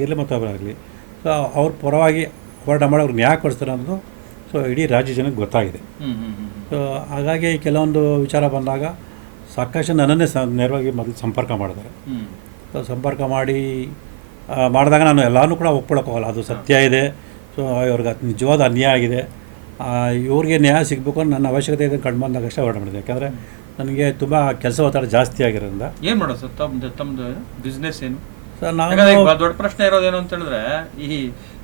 ಇರಲಿ ಮತ್ತೊಬ್ಬರಾಗಲಿ ಸೊ ಅವ್ರ ಪರವಾಗಿ ಹೋರಾಟ ಮಾಡಿ ಅವ್ರಿಗೆ ನ್ಯಾಯ ಕೊಡಿಸ್ತಾರೆ ಅನ್ನೋದು ಸೊ ಇಡೀ ರಾಜ್ಯ ಜನಕ್ಕೆ ಗೊತ್ತಾಗಿದೆ. ಸೊ ಹಾಗಾಗಿ ಕೆಲವೊಂದು ವಿಚಾರ ಬಂದಾಗ ಸಾಕಷ್ಟು ನನ್ನನ್ನೇ ನೇರವಾಗಿ ಮೊದಲು ಸಂಪರ್ಕ ಮಾಡಿದ್ದಾರೆ. ಸೊ ಸಂಪರ್ಕ ಮಾಡಿದಾಗ ನಾನು ಎಲ್ಲನೂ ಕೂಡ ಒಪ್ಕೊಳ್ಳೋಕ್ಕೋಗಲ್ಲ, ಅದು ಸತ್ಯ ಇದೆ. ಸೊ ಇವ್ರಿಗೆ ನಿಜವಾದ ಅನ್ಯಾಯ ಆಗಿದೆ, ಇವ್ರಿಗೆ ನ್ಯಾಯ ಸಿಗಬೇಕು ಅನ್ನೋ ನನ್ನ ಅವಶ್ಯಕತೆ ಇದೆ ಕಂಡು ಬಂದಾಗ ಅಷ್ಟೇ ಹೊರಟ ಮಾಡಿದೆ. ಯಾಕಂದರೆ ನನಗೆ ತುಂಬ ಕೆಲಸ ಒತ್ತಡ ಜಾಸ್ತಿ ಆಗಿರೋದ್ರಿಂದ. ಏನು ಮಾಡೋದು ಸರ್ ತಮ್ಮದು ಬಿಸ್ನೆಸ್ ಏನು ಸರ್? ನಾವು ದೊಡ್ಡ ಪ್ರಶ್ನೆ ಇರೋದೇನು ಅಂತ ಹೇಳಿದ್ರೆ, ಈ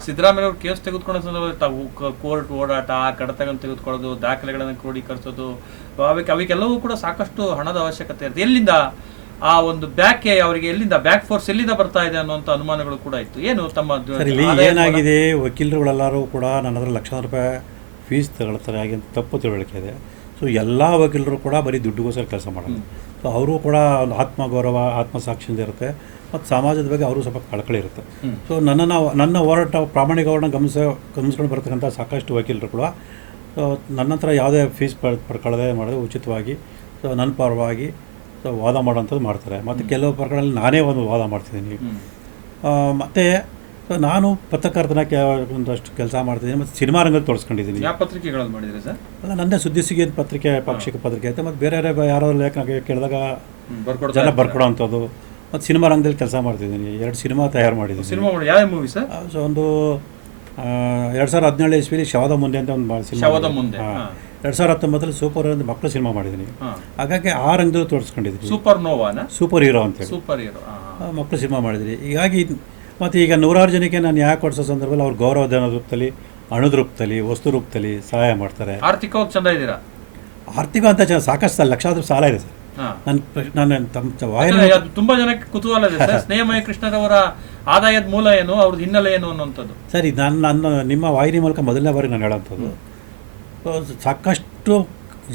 ಸಿದ್ದರಾಮಯ್ಯ ಅವ್ರು ಕೇಸ್ ತೆಗೆದುಕೊಳ್ಳೋ ಸಂದರ್ಭದಲ್ಲಿ ತಾವು ಕೋರ್ಟ್ ಓಡಾಟ, ಕಡತಗಳನ್ನು ತೆಗೆದುಕೊಳ್ಳೋದು, ದಾಖಲೆಗಳನ್ನು ಕ್ರೋಢೀಕರಿಸೋದು, ಅವಕ್ಕೆಲ್ಲವೂ ಕೂಡ ಸಾಕಷ್ಟು ಹಣದ ಅವಶ್ಯಕತೆ ಇರುತ್ತೆ. ಎಲ್ಲಿಂದ ಆ ಒಂದು ಅವರಿಗೆ ಎಲ್ಲಿಂದ ಬ್ಯಾಕ್ ಫೋರ್ಸ್ ಎಲ್ಲಿಂದ ಬರ್ತಾ ಇದೆ ಅನ್ನುವಂಥ ಅನುಮಾನಗಳು ಕೂಡ ಇತ್ತು. ಏನು ತಮ್ಮ ಇಲ್ಲಿ ಏನಾಗಿದೆ, ವಕೀಲರುಗಳೆಲ್ಲರೂ ಕೂಡ ನನ್ನ ಹತ್ರ ಲಕ್ಷಾಂತರ ರೂಪಾಯಿ ಫೀಸ್ ತಗೊಳ್ತಾರೆ ಹಾಗೆ ತಪ್ಪು ತಿಳುವಳಿಕೆ ಇದೆ. ಸೊ ಎಲ್ಲ ವಕೀಲರು ಕೂಡ ಬರೀ ದುಡ್ಡುಗೋಸ್ಕರ ಕೆಲಸ ಮಾಡೋದು. ಸೊ ಅವರು ಕೂಡ ಒಂದು ಆತ್ಮಗೌರವ, ಆತ್ಮಸಾಕ್ಷಿಯಿಂದ ಇರುತ್ತೆ ಮತ್ತು ಸಮಾಜದ ಬಗ್ಗೆ ಅವರು ಸ್ವಲ್ಪ ಕಳಕಳಿ ಇರುತ್ತೆ. ಸೊ ನನ್ನ ಹೋರಾಟ ಪ್ರಾಮಾಣಿಕ ಹೋರಾಟ ಗಮನಿಸ್ಕೊಂಡು ಬರ್ತಕ್ಕಂಥ ಸಾಕಷ್ಟು ವಕೀಲರು ಕೂಡ ಸೊ ನನ್ನ ಹತ್ರ ಯಾವುದೇ ಫೀಸ್ ಪಡ್ಕೊಳ್ಳದೆ ಮಾಡೋದು ಉಚಿತವಾಗಿ ಸೊ ನನ್ನ ಪರವಾಗಿ ಸೊ ವಾದ ಮಾಡೋಂಥದ್ದು ಮಾಡ್ತಾರೆ. ಮತ್ತು ಕೆಲವು ಪ್ರಕರಣದಲ್ಲಿ ನಾನೇ ಒಂದು ವಾದ ಮಾಡ್ತಿದ್ದೀನಿ. ಮತ್ತು ನಾನು ಪತ್ರಕರ್ತನಕ್ಕೆ ಒಂದಷ್ಟು ಕೆಲಸ ಮಾಡ್ತಿದ್ದೀನಿ ಮತ್ತು ಸಿನಿಮಾ ರಂಗದಲ್ಲಿ ತೋರಿಸ್ಕೊಂಡಿದ್ದೀನಿ. ಯಾವ ಪತ್ರಿಕೆಗಳಲ್ಲಿ ಮಾಡಿದರೆ ಸರ್? ಅಲ್ಲ, ನನ್ನದೇ ಸುದ್ದಿಸಿಗೆ ಪತ್ರಿಕೆ, ಪಾಕ್ಷಿಕ ಪತ್ರಿಕೆ ಐತೆ. ಮತ್ತು ಬೇರೆ ಯಾರೋ ಲೇಖನ ಕೇಳಿದಾಗ ಜನ ಬರ್ಕೊಡೋ ಅಂಥದ್ದು. ಮತ್ತು ಸಿನಿಮಾ ರಂಗದಲ್ಲಿ ಕೆಲಸ ಮಾಡ್ತಿದ್ದೀನಿ. 2 ಸಿನಿಮಾ ತಯಾರು ಮಾಡಿದ್ದೀನಿ. ಸಿನಿಮಾ ಯಾವ ಮೂವಿ ಸರ್? ಸೊ ಒಂದು 2017 ಇಸ್ವಿಲಿ ಶವದ ಮುಂದೆ ಅಂತ ಒಂದು ಸಿನಿಮಾ, 2019 ಸೂಪರ್ ಅಂತ ಮಕ್ಕಳು ಸಿನಿಮಾ ಮಾಡಿದ್ದೀನಿ. ಹಾಗಾಗಿ ಆ ರಂಗದಲ್ಲಿ ತೋರಿಸ್ಕೊಂಡಿದ್ದೀನಿ. ಸೂಪರ್ ಹೀರೋ ಅಂತೇಳಿ ಮಕ್ಕಳು ಸಿನಿಮಾ ಮಾಡಿದ್ದೀನಿ. ಹೀಗಾಗಿ ಮತ್ತು ಈಗ 100 ಜನಕ್ಕೆ ನಾನು ನ್ಯಾಯ ಕೊಡಿಸೋ ಸಂದರ್ಭದಲ್ಲಿ ಅವ್ರ ಗೌರವಧನ ರೂಪದಲ್ಲಿ, ಹಣದ ರೂಪದಲ್ಲಿ, ವಸ್ತು ರೂಪದಲ್ಲಿ ಸಹಾಯ ಮಾಡ್ತಾರೆ. ಆರ್ಥಿಕವಾಗಿ ಚಂದ ಇದ್ದೀರಾ? ಆರ್ಥಿಕ ಅಂತ ಸಾಕಷ್ಟು ಲಕ್ಷಾಂತರ ಸಾಲ ಇದೆ ಸರ್. ನಾನು ತುಂಬಾ ಜನಕ್ಕೆ ಕುತೂಹಲ ಇದೆ ಸರ್. ಸ್ನೇಹಮಯ ಕೃಷ್ಣರವರ ಆದಾಯದ ಮೂಲ ಏನು, ಅವ್ರದ್ದು ಹಿನ್ನೆಲೆ ಏನು ಅನ್ನುವಂಥದ್ದು. ಸರಿ, ನನ್ನ ನಿಮ್ಮ ವಾಹಿನಿ ಮೂಲಕ ಮೊದಲನೇ ಬಾರಿ ನಾನು ಹೇಳೋಂಥದ್ದು. ಸಾಕಷ್ಟು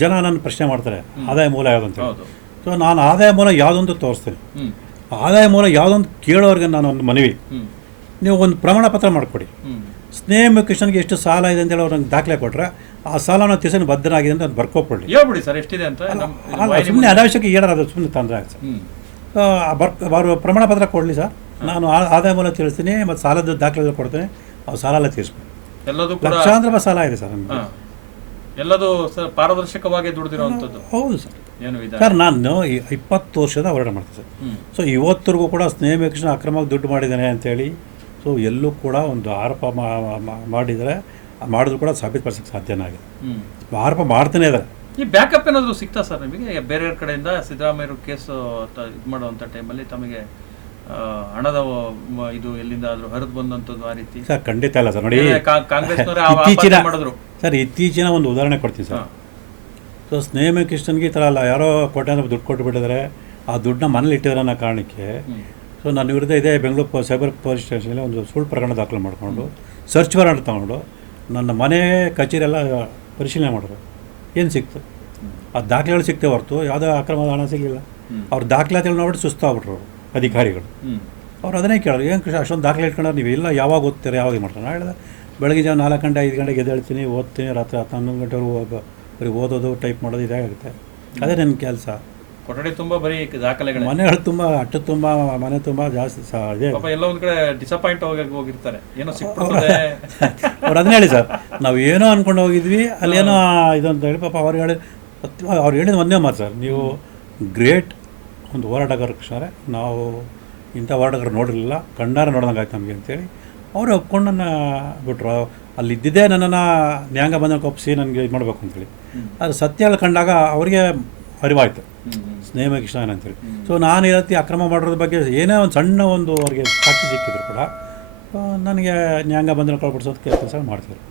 ಜನ ನನ್ನ ಪ್ರಶ್ನೆ ಮಾಡ್ತಾರೆ ಆದಾಯ ಮೂಲ ಯಾವುದಂತ. ಸೊ ನಾನು ಆದಾಯ ಮೂಲ ಯಾವುದೊಂದು ತೋರಿಸ್ತೇನೆ. ಆದಾಯ ಮೂಲ ಯಾವುದೊಂದು ಕೇಳೋರಿಗೆ ನಾನು ಒಂದು ಮನವಿ, ನೀವು ಒಂದು ಪ್ರಮಾಣ ಪತ್ರ ಮಾಡಿಕೊಡಿ. ಸ್ನೇಹ ಕೃಷ್ಣನ್ಗೆ ಎಷ್ಟು ಸಾಲ ಇದೆ ಅಂತೇಳಿ ಅವ್ರು ನಂಗೆ ದಾಖಲೆ ಕೊಟ್ಟರೆ ಆ ಸಾಲನ ತೀರ್ಸಲು ಬದ್ಧನಾಗಿದೆ ಅಂತ ಅದು ಬರ್ಕೊಬಿಡಿ. ಹೇಳ್ಬಿಡಿ ಸರ್ ಎಷ್ಟಿದೆ ಅಂತ. ಸುಮ್ಮನೆ ಅನಾವಶ್ಯಕ ಹೇಳೋದು ಸುಮ್ಮನೆ ತೊಂದರೆ ಆಗುತ್ತೆ ಸರ್. ಅವರು ಪ್ರಮಾಣ ಪತ್ರ ಕೊಡಲಿ ಸರ್, ನಾನು ಆದಾಯ ಮೂಲ ತಿಳಿಸ್ತೀನಿ ಮತ್ತು ಸಾಲದ ದಾಖಲೆ ಕೊಡ್ತೇನೆ. ಅವ್ರು ಸಾಲ ಎಲ್ಲ ತೀರಿಸ್ಬಿಡಿ. ಲಕ್ಷಾಂತರ ರೂಪಾಯಿ ಸಾಲ ಇದೆ ಸರ್ ನಮಗೆ. ಎಲ್ಲದೂ ಸರ್ ಪಾರದರ್ಶಕವಾಗಿ ದುಡಿದಿರುವಂಥದ್ದು. ಹೌದು ಸರ್. ಸರ್ ನಾನು 20 ವರ್ಷದ ಹೋರಾಟ ಮಾಡ್ತೀನಿ ಸರ್. ಸೊ ಇವತ್ತರೆಗೂ ಕೂಡ ಸ್ನೇಹ ಕೃಷ್ಣ ಅಕ್ರಮವಾಗಿ ದುಡ್ಡು ಮಾಡಿದ್ದಾನೆ ಅಂತೇಳಿ ಸೊ ಎಲ್ಲೂ ಕೂಡ ಒಂದು ಆರೋಪ ಮಾಡಿದ್ರು ಕೂಡ ಸಾಬೀತುಪಡಿಸೋಕ್ಕೆ ಸಾಧ್ಯನೇ ಆಗಿದೆ. ಆರೋಪ ಮಾಡ್ತಾನೆ ಇದ್ದಾರೆ. ಈ ಬ್ಯಾಕಪ್ ಏನಾದರೂ ಸಿಗ್ತಾ ಸರ್ ನಿಮಗೆ ಬೇರೆಯವ್ರ ಕಡೆಯಿಂದ? ಸಿದ್ದರಾಮಯ್ಯರು ಕೇಸ್ ಇದು ಮಾಡುವಂಥ ಟೈಮಲ್ಲಿ ತಮಗೆ ಹಣದ ಇದು ಎಲ್ಲಿಂದಾದರೂ ಹರಿದು ಬಂದಂಥದ್ದು ಆ ರೀತಿ? ಸರ್ ಖಂಡಿತ ಇಲ್ಲ ಸರ್. ನೋಡಿ, ಇತ್ತೀಚಿನ ಒಂದು ಉದಾಹರಣೆ ಕೊಡ್ತೀನಿ ಸರ್. ಸೊ ಸ್ನೇಹ ಕೃಷ್ಣನ್ಗೆ ಈ ಥರ ಅಲ್ಲ, ಯಾರೋ ಕೋಟ್ಯಾಂತರ ದುಡ್ಡು ಕೊಟ್ಟುಬಿಟ್ಟಿದ್ದಾರೆ. ಆ ದುಡ್ಡನ್ನ ಮನೇಲಿ ಇಟ್ಟಿದ್ದಾರೆ ಅನ್ನೋ ಕಾರಣಕ್ಕೆ ಸೊ ನನ್ನ ವಿರುದ್ಧ ಇದೇ ಬೆಂಗಳೂರು ಸೈಬರ್ ಪೊಲೀಸ್ ಸ್ಟೇಷನಲ್ಲಿ ಒಂದು ಸುಳ್ಳು ಪ್ರಕರಣ ದಾಖಲೆ ಮಾಡಿಕೊಂಡು ಸರ್ಚ್ ವಾರೆಂಟ್ ತೊಗೊಂಡು ನನ್ನ ಮನೆ ಕಚೇರಿಯೆಲ್ಲ ಪರಿಶೀಲನೆ ಮಾಡಿದ್ರು. ಏನು ಸಿಕ್ತು? ಆ ದಾಖಲೆಗಳು ಸಿಕ್ತೇ ಹೊರತು ಯಾವುದೋ ಅಕ್ರಮದ ಹಣ ಸಿಗಲಿಲ್ಲ. ಅವ್ರ ದಾಖಲಾತಿಗಳು ನೋಡ್ಬಿಟ್ಟು ಸುಸ್ತಾಗ್ಬಿಟ್ರು ಅಧಿಕಾರಿಗಳು. ಅವ್ರು ಅದನ್ನೇ ಕೇಳೋರು, ಏನು ಕೃಷ್ಣ ಅಷ್ಟೊಂದು ದಾಖಲೆ ಇಟ್ಕೊಂಡ್ರೆ ನೀವು ಇಲ್ಲ ಯಾವಾಗ ಓದ್ತೀರಾ, ಯಾವಾಗ ಮಾಡ್ತಾರೆ? ನಾನು ಹೇಳಿದೆ, ಬೆಳಗ್ಗೆ 4 ಗಂಟೆ 5 ಗಂಟೆಗೆ ಎದ್ದೇಳ್ತೀನಿ, ಓದ್ತೀನಿ, ರಾತ್ರಿ 10 11 ಗಂಟೆವರೆಗೂ ಬರೀ ಓದೋದು ಟೈಪ್ ಮಾಡೋದು ಇದೇ ಆಗುತ್ತೆ. ಅದೇ ನನ್ನ ಕೆಲಸ. ಕೊಠಡಿ ತುಂಬ ಬರೀ ದಾಖಲೆಗಳು, ಮನೆಗಳು ತುಂಬ, ಅಟ್ಟು ತುಂಬ, ಮನೆ ತುಂಬ ಜಾಸ್ತಿ ಇದೆ. ಎಲ್ಲ ಒಂದು ಕಡೆ ಡಿಸಪಾಯಿಂಟ್ ಹೋಗಿರ್ತಾರೆ, ಏನೋ ಅವ್ರು ಅದನ್ನ ಹೇಳಿ ಸರ್, ನಾವು ಏನೋ ಅಂದ್ಕೊಂಡು ಹೋಗಿದ್ವಿ, ಅಲ್ಲೇನೋ ಇದು ಅಂತ ಹೇಳಿ ಪಾಪ ಅವ್ರು ಹೇಳಿದ ಒಂದೇ ಮಾತು ಸರ್, ನೀವು ಗ್ರೇಟ್ ಒಂದು ಹೋರಾಟಗಾರ ಕೃಷ್ಣರೇ, ನಾವು ಇಂಥ ಹೋರಾಟಗಾರ ನೋಡಿರಲಿಲ್ಲ, ಕಣ್ಣಾರ ನೋಡ್ದಂಗೆ ಆಯ್ತು ನಮಗೆ ಅಂತೇಳಿ ಅವರು ಒಪ್ಕೊಂಡು ನನ್ನ ಬಿಟ್ರು. ಅಲ್ಲಿದ್ದಿದ್ದೇ ನನ್ನನ್ನು ನ್ಯಾಯಾಂಗ ಬಂಧನಕ್ಕೆ ಒಪ್ಪಿಸಿ ನನಗೆ ಇದು ಮಾಡಬೇಕು ಅಂತೇಳಿ. ಅದು ಸತ್ಯ ಕಂಡಾಗ ಅವರಿಗೆ ಅರಿವಾಯಿತು ಸ್ನೇಹ ಕೃಷ್ಣ ಏನಂತೇಳಿ. ಸೊ ನಾನು ಈ ರೀತಿ ಅಕ್ರಮ ಮಾಡೋದ್ರ ಬಗ್ಗೆ ಏನೇ ಒಂದು ಸಣ್ಣ ಒಂದು ಅವ್ರಿಗೆ ಸಾಕ್ಷಿ ಸಿಕ್ಕಿದ್ರು ಕೂಡ ನನಗೆ ನ್ಯಾಯಾಂಗ ಬಂಧನಕ್ಕೆ ಒಳಪಡಿಸೋದಕ್ಕೆ ಕೆಲಸ ಮಾಡ್ತಿದ್ರು.